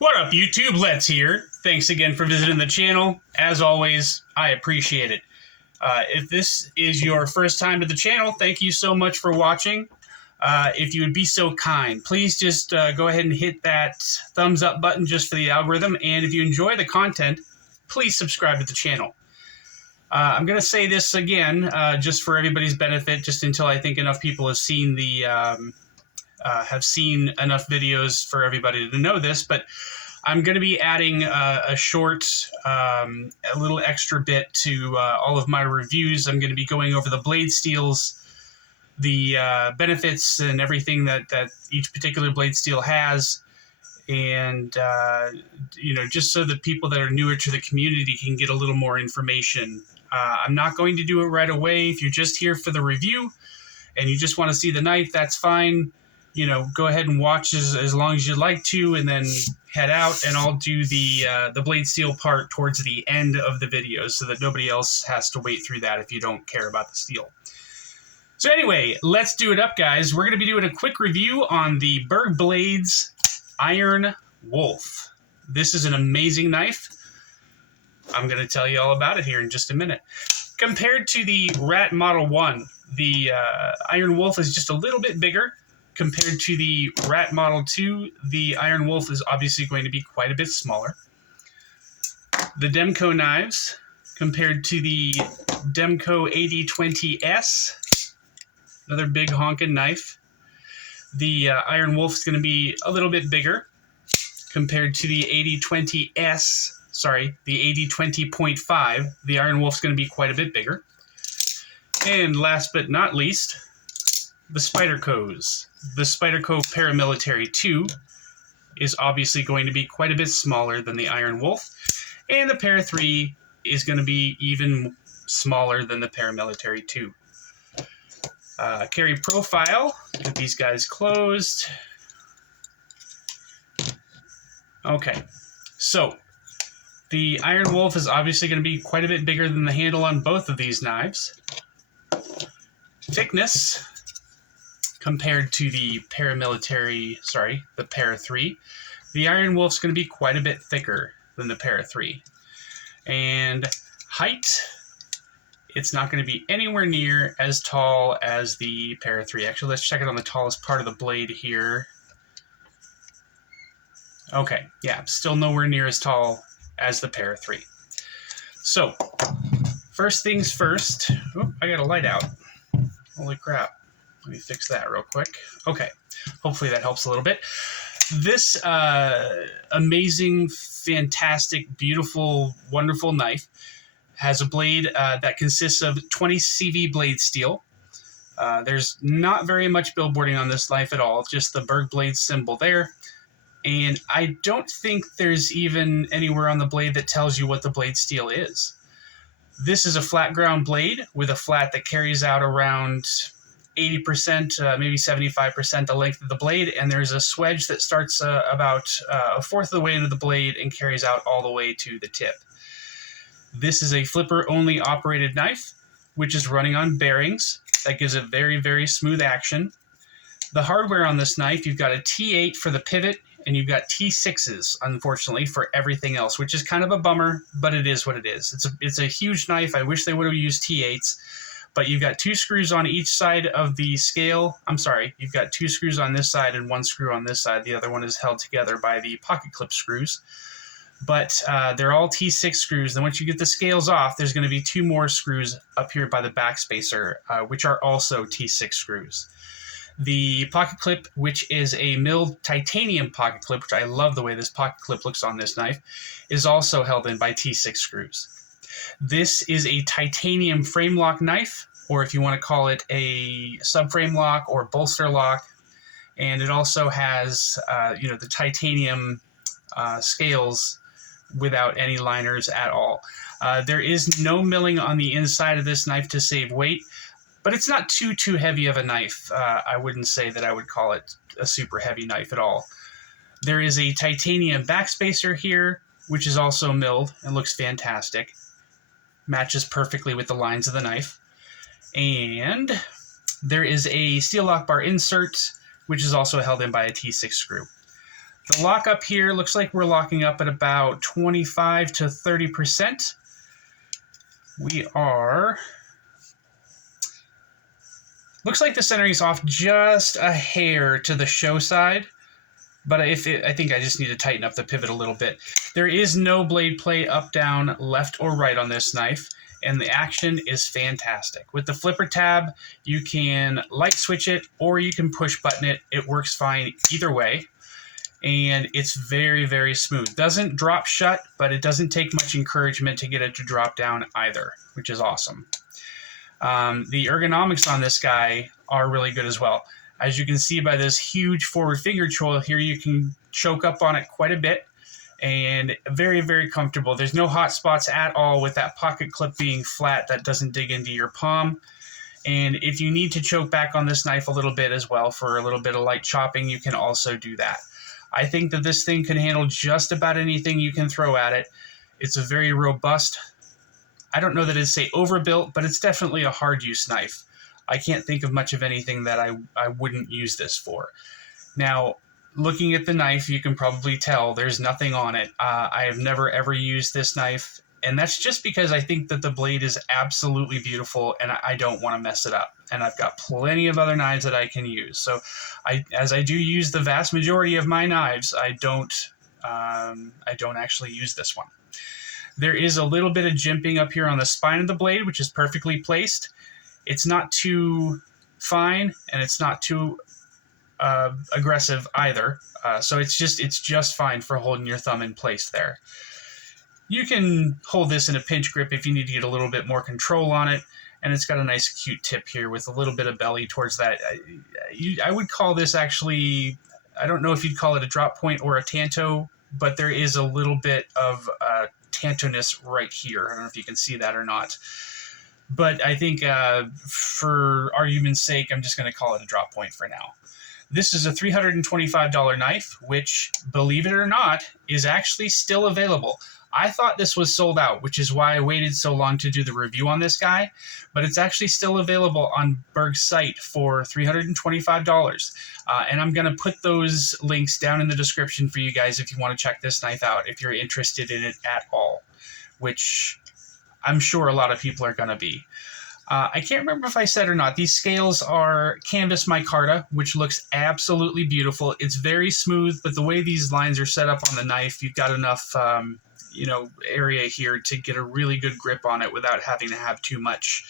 What up, YouTube? Let's here. Thanks again for visiting the channel. As always, I appreciate it. If this is your first time to the channel, thank you so much for watching. If you would be so kind, please just go ahead and hit that thumbs up button just for the algorithm. And if you enjoy the content, please subscribe to the channel. I'm going to say this again, just for everybody's benefit, just until I think enough people have seen enough videos for everybody to know this, but I'm going to be adding a short, a little extra bit to all of my reviews. I'm going to be going over the blade steels, the benefits and everything that each particular blade steel has, and just so that people that are newer to the community can get a little more information. I'm not going to do it right away. If you're just here for the review and you just want to see the knife, that's fine. Go ahead and watch as long as you'd like to, and then head out, and I'll do the blade steel part towards the end of the video so that nobody else has to wait through that if you don't care about the steel. So anyway, let's do it up, guys. We're going to be doing a quick review on the Berg Blades Iron Wolf. This is an amazing knife. I'm going to tell you all about it here in just a minute. Compared to the Rat Model 1, the Iron Wolf is just a little bit bigger. Compared to the Rat Model 2, the Iron Wolf is obviously going to be quite a bit smaller. The DEMKO knives, compared to the DEMKO 8020S, another big honking knife. The Iron Wolf is going to be a little bit bigger compared to the 8020S. Sorry, the 8020.5. The Iron Wolf is going to be quite a bit bigger. And last but not least, the SPYDERCOs. The SPYDERCO Paramilitary 2 is obviously going to be quite a bit smaller than the Iron Wolf, and the Para 3 is going to be even smaller than the Paramilitary 2. Carry profile, get these guys closed. Okay, so the Iron Wolf is obviously going to be quite a bit bigger than the handle on both of these knives. Thickness, compared to the the Para 3, the Iron Wolf's going to be quite a bit thicker than the Para 3. And height, it's not going to be anywhere near as tall as the Para 3. Actually, let's check it on the tallest part of the blade here. Okay, yeah, still nowhere near as tall as the Para 3. So, first things first. Oh, I got a light out. Holy crap. Let me fix that real quick. Okay, hopefully that helps a little bit. This amazing, fantastic, beautiful, wonderful knife has a blade that consists of 20 CV blade steel. There's not very much billboarding on this knife at all, just the Berg Blades symbol there. And I don't think there's even anywhere on the blade that tells you what the blade steel is. This is a flat ground blade with a flat that carries out around 80%, maybe 75% the length of the blade, and there's a swedge that starts about a fourth of the way into the blade and carries out all the way to the tip. This is a flipper-only operated knife, which is running on bearings. That gives it very, very smooth action. The hardware on this knife, you've got a T8 for the pivot, and you've got T6s, unfortunately, for everything else, which is kind of a bummer, but it is what it is. It's a huge knife. I wish they would have used T8s. But you've got 2 screws on each side of the scale. I'm sorry, you've got 2 screws on this side and 1 screw on this side. The other one is held together by the pocket clip screws. But they're all T6 screws. Then once you get the scales off, there's going to be 2 more screws up here by the back spacer, which are also T6 screws. The pocket clip, which is a milled titanium pocket clip, which I love the way this pocket clip looks on this knife, is also held in by T6 screws. This is a titanium frame lock knife, or if you want to call it a subframe lock or bolster lock, and it also has the titanium scales without any liners at all. There is no milling on the inside of this knife to save weight, but it's not too heavy of a knife. I wouldn't say that I would call it a super heavy knife at all. There is a titanium backspacer here, which is also milled and looks fantastic. Matches perfectly with the lines of the knife. And there is a steel lock bar insert, which is also held in by a T6 screw. The lockup here looks like we're locking up at about 25 to 30%. We are... Looks like the centering is off just a hair to the show side, but I think I just need to tighten up the pivot a little bit. There is no blade play up, down, left, or right on this knife, and the action is fantastic. With the flipper tab, you can light switch it or you can push button it. It works fine either way, and it's very, very smooth. Doesn't drop shut, but it doesn't take much encouragement to get it to drop down either, which is awesome. The ergonomics on this guy are really good as well. As you can see by this huge forward finger choil here, you can choke up on it quite a bit, and very, very comfortable. There's no hot spots at all with that pocket clip being flat that doesn't dig into your palm. And if you need to choke back on this knife a little bit as well for a little bit of light chopping, you can also do that. I think that this thing can handle just about anything you can throw at it. It's a very robust, I don't know that it's, say, overbuilt, but it's definitely a hard use knife. I can't think of much of anything that I wouldn't use this for. Now, looking at the knife, you can probably tell there's nothing on it. I have never ever used this knife, and that's just because I think that the blade is absolutely beautiful and I don't want to mess it up. And I've got plenty of other knives that I can use. So as I do use the vast majority of my knives, I don't actually use this one. There is a little bit of jimping up here on the spine of the blade, which is perfectly placed. It's not too fine, and it's not too aggressive either. So it's just fine for holding your thumb in place there. You can hold this in a pinch grip if you need to get a little bit more control on it, and it's got a nice cute tip here with a little bit of belly towards that. I would call this actually, I don't know if you'd call it a drop point or a tanto, but there is a little bit of tantoness right here. I don't know if you can see that or not. But I think for argument's sake, I'm just going to call it a drop point for now. This is a $325 knife, which, believe it or not, is actually still available. I thought this was sold out, which is why I waited so long to do the review on this guy, but it's actually still available on Berg's site for $325. And I'm going to put those links down in the description for you guys if you want to check this knife out, if you're interested in it at all, which I'm sure a lot of people are going to be. I can't remember if I said or not, these scales are canvas micarta, which looks absolutely beautiful. It's very smooth, but the way these lines are set up on the knife, you've got enough area here to get a really good grip on it without having to have too much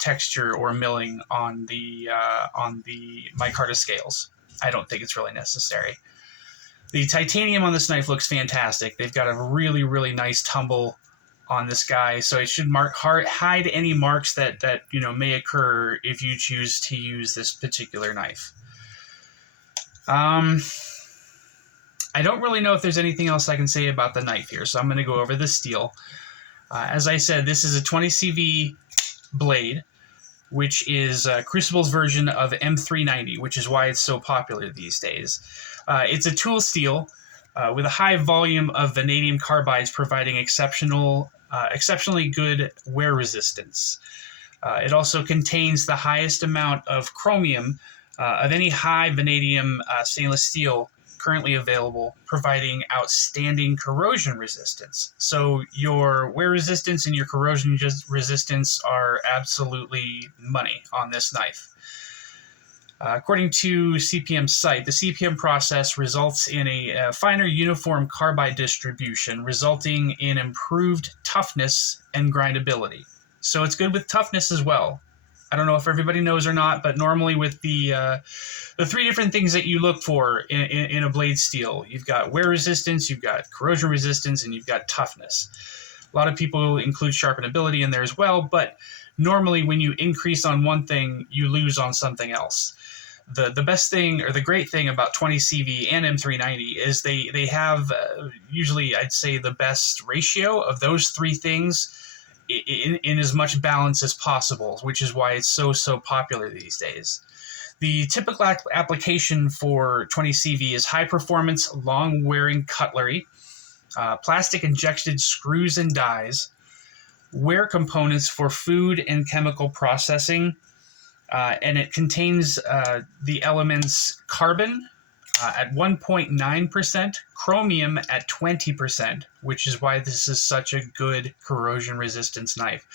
texture or milling on the micarta scales. I don't think it's really necessary. The titanium on this knife looks fantastic. They've got a really, really nice tumble on this guy, so it should hide any marks that may occur if you choose to use this particular knife. I don't really know if there's anything else I can say about the knife here, so I'm going to go over the steel. As I said, this is a 20 CV blade, which is Crucible's version of M390, which is why it's so popular these days. It's a tool steel with a high volume of vanadium carbides, providing exceptionally good wear resistance. It also contains the highest amount of chromium of any high vanadium stainless steel currently available, providing outstanding corrosion resistance. So your wear resistance and your corrosion resistance are absolutely money on this knife. According to CPM's site, the CPM process results in a finer uniform carbide distribution, resulting in improved toughness and grindability. So it's good with toughness as well. I don't know if everybody knows or not, but normally with the three different things that you look for in a blade steel, you've got wear resistance, you've got corrosion resistance, and you've got toughness. A lot of people include sharpenability in there as well, but normally when you increase on one thing, you lose on something else. The best thing, or the great thing about 20 CV and M390 is they have usually, I'd say, the best ratio of those three things in as much balance as possible, which is why it's so popular these days. The typical application for 20 CV is high performance, long wearing cutlery, plastic injected screws and dies, wear components for food and chemical processing, and it contains the elements carbon, at 1.9%, chromium at 20%, which is why this is such a good corrosion resistance knife.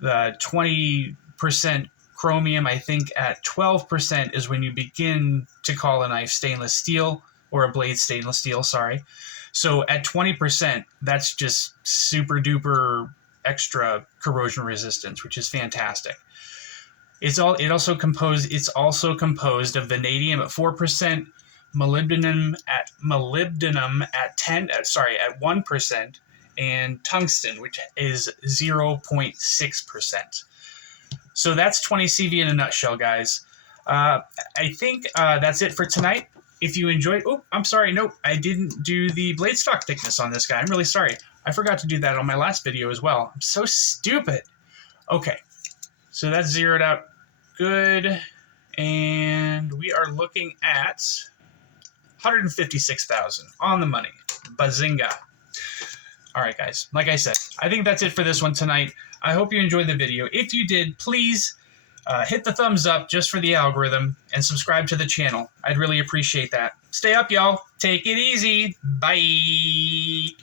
The 20% chromium, I think at 12% is when you begin to call a knife stainless steel, or a blade stainless steel, sorry. So at 20%, that's just super duper extra corrosion resistance, which is fantastic. It's also composed of vanadium at 4%, molybdenum at 1%, and tungsten, which is 0.6%. So that's 20 CV in a nutshell, guys. I think that's it for tonight. If you enjoyed... Oh, I'm sorry. Nope, I didn't do the blade stock thickness on this guy. I'm really sorry. I forgot to do that on my last video as well. I'm so stupid. Okay, so that's zeroed out good. And we are looking at 156,000 on the money. Bazinga. All right, guys. Like I said, I think that's it for this one tonight. I hope you enjoyed the video. If you did, please hit the thumbs up just for the algorithm and subscribe to the channel. I'd really appreciate that. Stay up, y'all. Take it easy. Bye.